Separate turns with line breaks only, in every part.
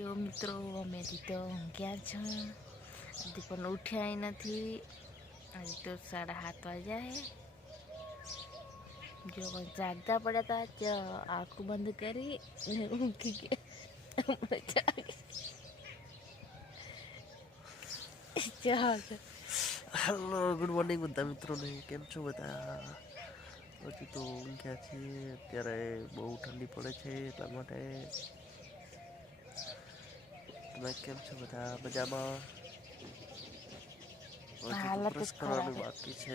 જો મિત્રો, અમે તો ઊંઘ્યા છો. હજી પણ ઉઠ્યા નથી. હજી તો સાડા સાત વાગ્યા હે. જો જાગતા પડ્યા હતા આંખું બંધ કરી ને ઊંઘી ગયા.
હેલો ગુડ મોર્નિંગ બધા મિત્રોને. કેમ છો બધા? હજી તો ઊંઘ્યા છીએ. અત્યારે બહુ ઠંડી પડે છે એટલા માટે તમે કેમ છો બધા મજામાં બ્રશ કરવાનું બાકી છે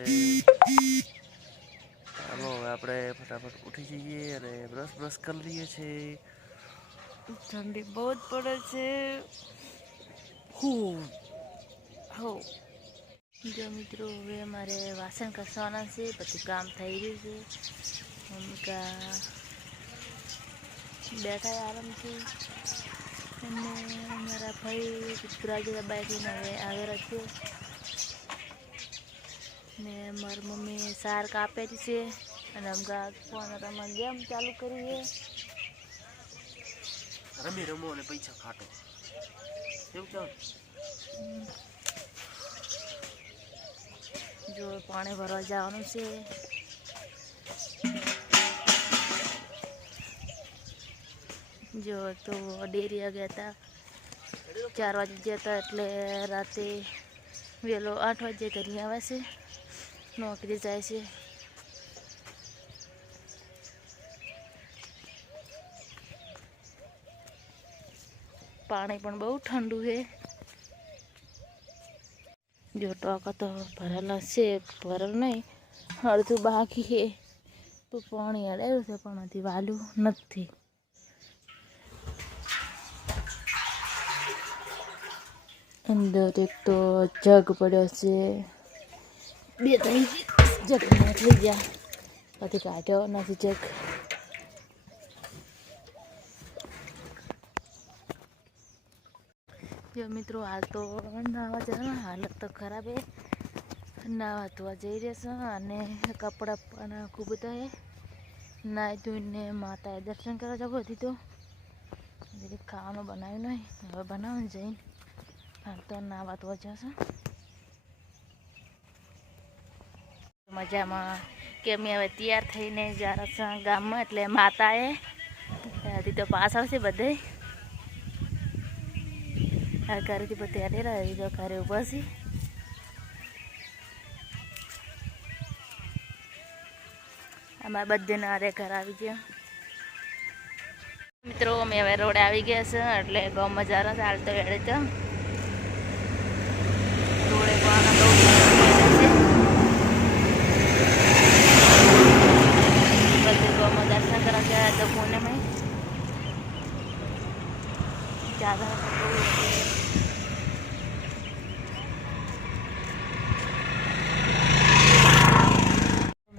ચાલો હવે આપણે ફટાફટ ઉઠી જઈએ અને બ્રશ બ્રશ કરી લઈએ છીએ
ઠંડી બહુ જ પડે છે હું હો બીજા મિત્રો હવે મારે વાસણ ઘસવાના છે પછી કામ થઈ રહ્યું છે મમ્મીકા બેઠા આરામથી અને મારા ભાઈ બાઈકને હવે આવેલા છે. ને મારી મમ્મી સાર કાપેલી છે અને હમણાં ફોન તમે ગેમ ચાલુ કરી છે.
રમી રમો અને પૈસા ખાટો. કેમ? કહો
જો પાણી ભરવા જવાનું છે. જો તો ડેરી ગયા હતા ચાર વાગે ગયા હતા એટલે રાતે વહેલો આઠ વાગે ઘરે આવે છે. નોકરી જાય છે. પાણી પણ બહુ ઠંડુ છે. જો ટોકા તો ભરેલા છે, ભરેલ નહીં, અડધું બાકી છે. તો પાણી અડાયું છે, પણ હજી વાલું નથી. અંદર એક તો જગ પડ્યો છે. બે ત્રણ જગ થઈ ગયા. પછી કાઢ્યો નથી જગ. જો મિત્રો હાલ તો નાવા જવાના હાલત તો ખરાબ હે. નાવા ધોવા જઈ રહેશે અને કપડાં પણ ખૂબ બધા હે. નાહી ધોઈને માતાએ દર્શન કરવા જવું હતી તો. ખાવાનું બનાવ્યું નહીં. હવે બનાવવાનું જઈને હાલ તો નાવા ધોવા જશે મજામાં. કે અમે હવે તૈયાર થઈને જ્યારે ગામમાં, એટલે માતાએ હજી તો પાસ આવશે બધે. આ ઘરેથી બધે અડે રહ્યો તો ઘરે ઊભા છે. અમારા બધે અરે ઘર આવી ગયા. મિત્રો, અમે હવે રોડે આવી ગયા છે, એટલે ગામમાં જરા હાલ તો વેડે તો રોડે પણ બહુ ભીડ છે. બધે ગામમાં દર્શન કરવા ગયા તો પૂનમે જ્યાદા બહુ હતી. અમે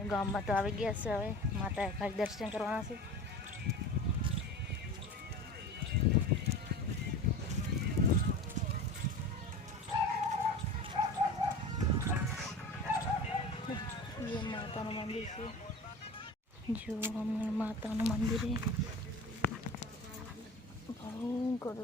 ગામમાં તો આવી ગયા છે હવે માતા ખાલી દર્શન કરવાના છે ये માતાનું મંદિર છે જો અમે માતાનું મંદિર છે ભયંકર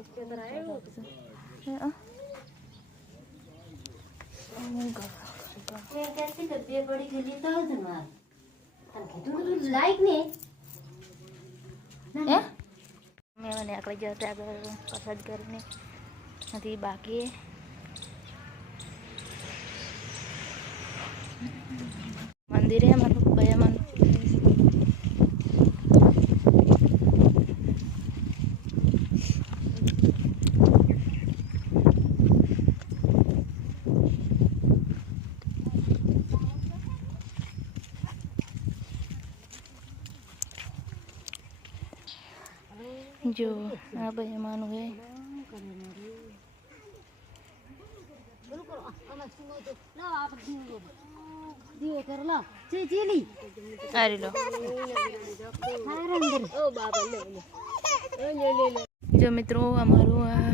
લાઈક ને હે મને આગળ જતા આગળ પસંદ કરીને નથી બાકી મંદિરે અમારું જો આ
ભાઈ માનું હે.
જો મિત્રો, અમારું આ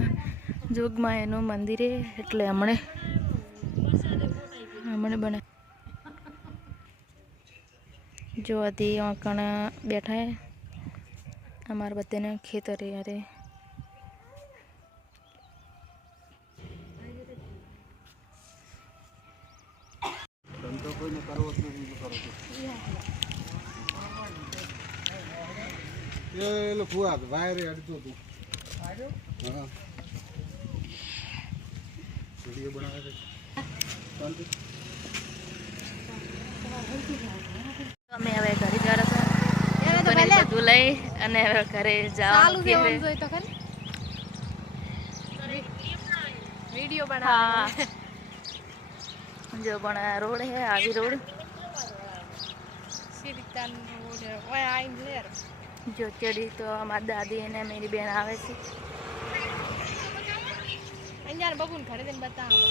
જોગમાં એનું મંદિર એટલે હમણે હમણે બને જો આથી કણ બેઠા हमारे
बच्चे ने खेत अरे अरे। ये लोग हुआ बाहर यार
तो तू। हाँ। वीडियो बना रहे લઈ અને હવે ઘરે જવાનું
વીડિયો
હા. જો પણ રોડ હે આવી રોડ. જો ચડી તો અમારી દાદી અને મારી બેન આવે છે.
બબુન ઘરે જઈને બતાવો.